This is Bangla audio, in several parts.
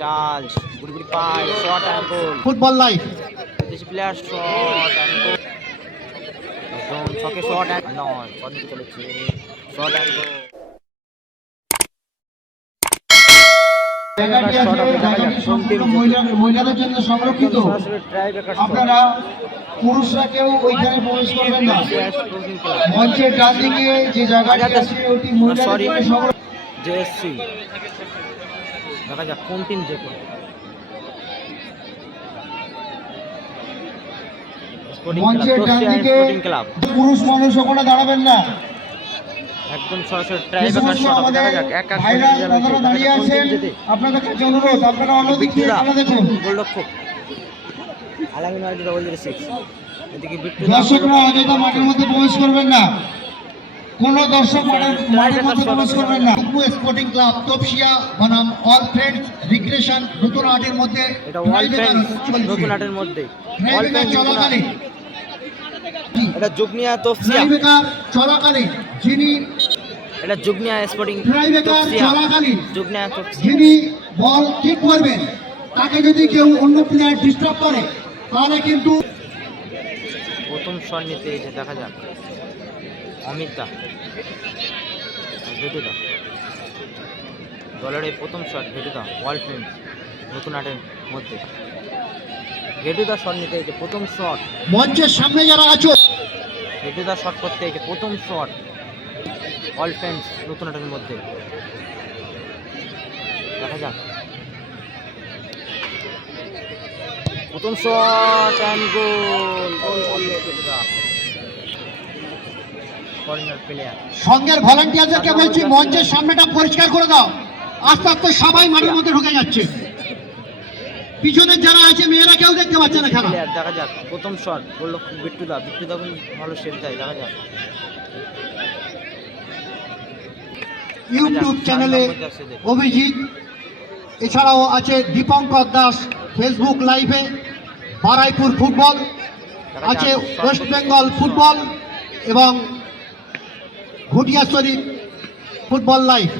চার্জ গুড়গুড়ি পায় shot and goal football live বিদেশি প্লেয়ার শট অ্যান্ড গোল একদম ছকে শট অ্যান্ড নয় শট নিতে চলেছে শট অ্যান্ড গোল মহিলাদের জন্য সংরক্ষিত। আপনারা পুরুষরা কেউ ওইখানে প্রবেশ করবেন না। মঞ্চের ডান দিকে যে জায়গাটি আছে ওটি মহিলাদের জন্য সংরক্ষিত। জেএসসি দেখা যাক কোন টিম জেতে মঞ্চের ডান দিকে পুরুষ মানুষ ওখানে দাঁড়াবেন না। একদম সরাসরি ট্রাইবেকার শট দেখা যাক এক এক আপনারা দাঁড়িয়ে আছেন, আপনাদের কাছে অনুরোধ আপনারা অন্যদিক দিয়ে খেলা দেখুন। গোলরক্ষক আলামিন আইডি 006 এদিকে বিট্টু দর্শকরা অযথা মাঠের মধ্যে প্রবেশ করবেন না। কোন দর্শক মাঠের মধ্যে প্রবেশ করবেন না। স্পোর্টিং ক্লাব তপসিয়া বনাম অল ফ্রেন্ডস রিক্রিয়েশন নতুন আটের মধ্যে এটা অল ফ্রেন্ডস নতুন আটের মধ্যে অল ফ্রেন্ডস চলাকালীন এটা জুগনিয়া তপসিয়া চলাকালীন যিনি এটা জুগনিয়া স্পোর্টিং চলাকালীন জুগনিয়া তপসিয়া যিনি বল ঠিক করবেন তাকে যদি কেউ অন্য প্লেয়ার ডিস্টার্ব করে তাহলে কিন্তু প্রথম শট নিতে এসে দেখা যাক অমিত দা ভেটুদা দলের এই প্রথম শট ভেটুদা ওয়ার্ল্ড ফ্রেন্ডস নতুন আটের মধ্যে ভেটুদা শট নিতে এসে প্রথম শট মঞ্চের সামনে যারা আছো ভেটুদা শট করতে এসে প্রথম শট ওয়ার্ল্ড ফ্রেন্ডস নতুন আটের মধ্যে দেখা যাক প্রথম শট অ্যান্ড গোল গোল করলো ভেটুদা ফরেনার প্লেয়ার সঙ্গের ভলান্টিয়ারদেরকে বলছি মঞ্চের সামনেটা পরিষ্কার করে দাও। আস্তে আস্তে সবাই মাঠের মধ্যে ঢুকে যাচ্ছে, পিছনের যারা আছে মেয়েরা কেউ দেখতে পাচ্ছে না খেলা। দেখা যাক প্রথম শট বললো বিট্টুদা ভালো সেট দেয় দেখা যাক ইউটিউব চ্যানেলে অভিজিৎ, এছাড়াও আছে দীপঙ্কর দাস ফেসবুক লাইভে, বারাইপুর ফুটবল আছে, ওয়েস্ট বেঙ্গল ফুটবল এবং ঘুটিয়া শরীফ ফুটবল লাইভ।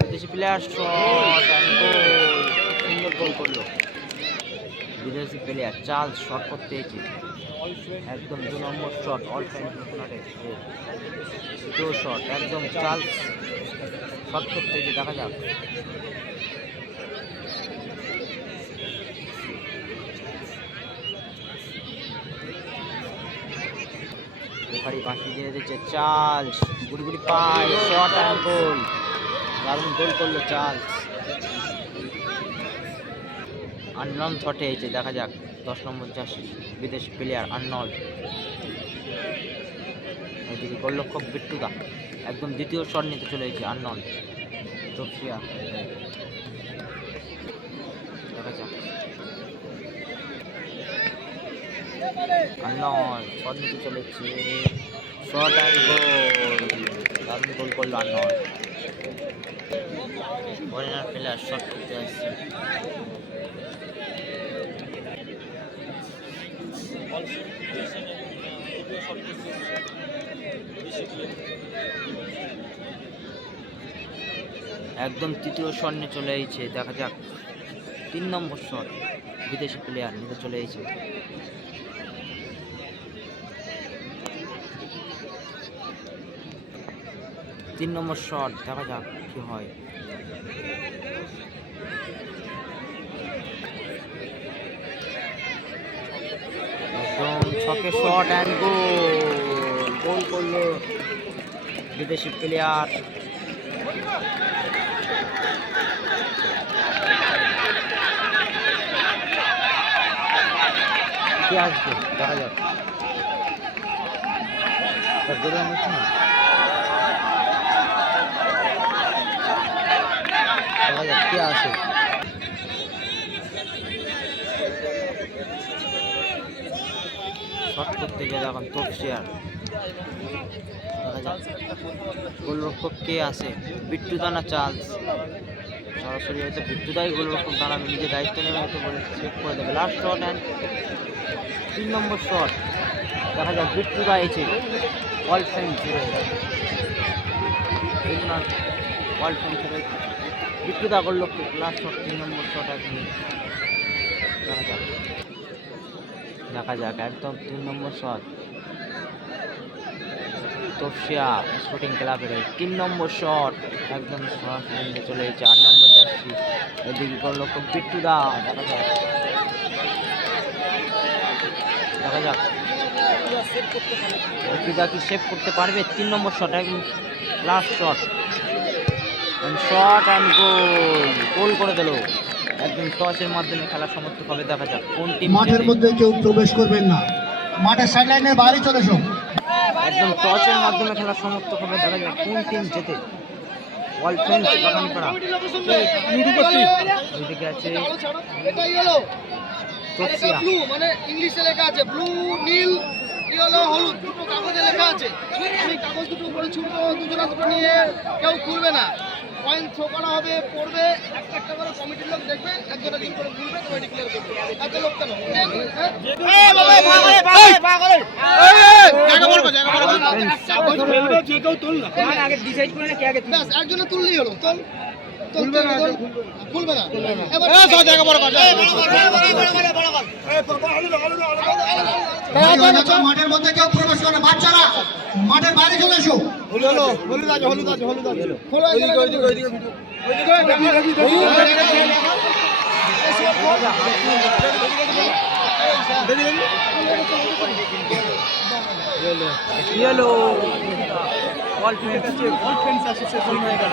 বিদেশি প্লেয়ার শট অ্যান্ড গোল সুন্দর গোল করলো বিদেশি প্লেয়ার চার্লস শট করতে এসে একদম 2 নম্বর শট অল টাইম দ্বিতীয় শট একদম চার্লস শট করতে এসে দেখা যাক রেফারি বাঁশি দিয়ে দিচ্ছে চার্লস গুড়ি পায় শট অ্যান্ড গোল দারুণ গোল করলো চার্লস আননল শটে এসে দেখা যাক 10 নম্বর জার্সি বিদেশি প্লেয়ার আননল ওইদিকে গোলরক্ষক বিট্টুদা একদম দ্বিতীয় শট নিতে চলে এসেছে আননল তপসিয়া দেখা যাক আননল শট নিতে চলেছে শট অ্যান্ড গোল দারুণ গোল করলো আননল ফরেনার প্লেয়ার শট করতে আসছে একদম তৃতীয় শট নিয়ে চলে এসেছে দেখা যাক 3 নম্বর শট বিদেশি প্লেয়ার নিতে চলে এসেছে তিন নম্বর শট দেখা যাক কি হয় একদম ছকে শট অ্যান্ড গোল করলো বিদেশি প্লেয়ার কে আসবে দেখা যাক কে আসে শট করতে গেলে এখন তপসিয়ার দেখা যাক গোলরক্ষক কে আসে বিট্টুদা না চার্লস সরাসরি হয়তো বিট্টুদাই গোলরক্ষক দাঁড়াবে নিজে দায়িত্ব নেবে হয়তো বলে চেক করে দেবে last shot and 3 number shot দেখা যাক বিট্টুদা এসে all time zero all time zero বিট্টুদা করলো লাস্ট শট 3 নম্বর শট একদম দেখা যাক একদম 3 নম্বর শট তপসিয়া স্পোর্টিং ক্লাবের 3 নম্বর শট একদম সরাসরি চলে গেছে 8 নম্বর জার্সি এদিকে গোলরক্ষক বিট্টুদা দেখা যাক বিট্টুদা কি সেভ করতে পারবে 3 নম্বর শট একদম লাস্ট শট শট অ্যান্ড গোল করে দিল একদম টসের মাধ্যমে খেলা সমর্থক হবে দেখা যাক কোন টিম মাঠের মধ্যে কেউ প্রবেশ করবেন না, মাঠের সাইড লাইনের বাইরে চলে এসো। একদম টসের মাধ্যমে খেলা সমর্থক হবে দেখা যাক কোন টিম জেতে অল ফ্রেন্ডস বাগানিপাড়া ওইদিকে আছে এটাই হলো তপসিয়া ব্লু মানে ইংলিশে লেখা আছে ব্লু নীল ইয়েলো হলুদ দুটো কাগজে লেখা আছে আমি কাগজ দুটো উপরে ছুটবো দুজনা দুটো নিয়ে কেউ খুলবে না পয়েন্ট থ্রো করা হবে পড়বে একটা একটা করে কমিটির লোক দেখবে একজন একজন করে খুলবে তবে ডিক্লেয়ার করবে এত লোক কেন ব্যাস একজনে তুললেই হলো তোল খুলবে না মাঠের মধ্যে কেউ প্রবেশ করে না, বাচ্চারা মাঠের বাইরে চলে এসো। ইয়েলো অল ফ্রেন্ডস অ্যাসোসিয়েশন হয়ে গেল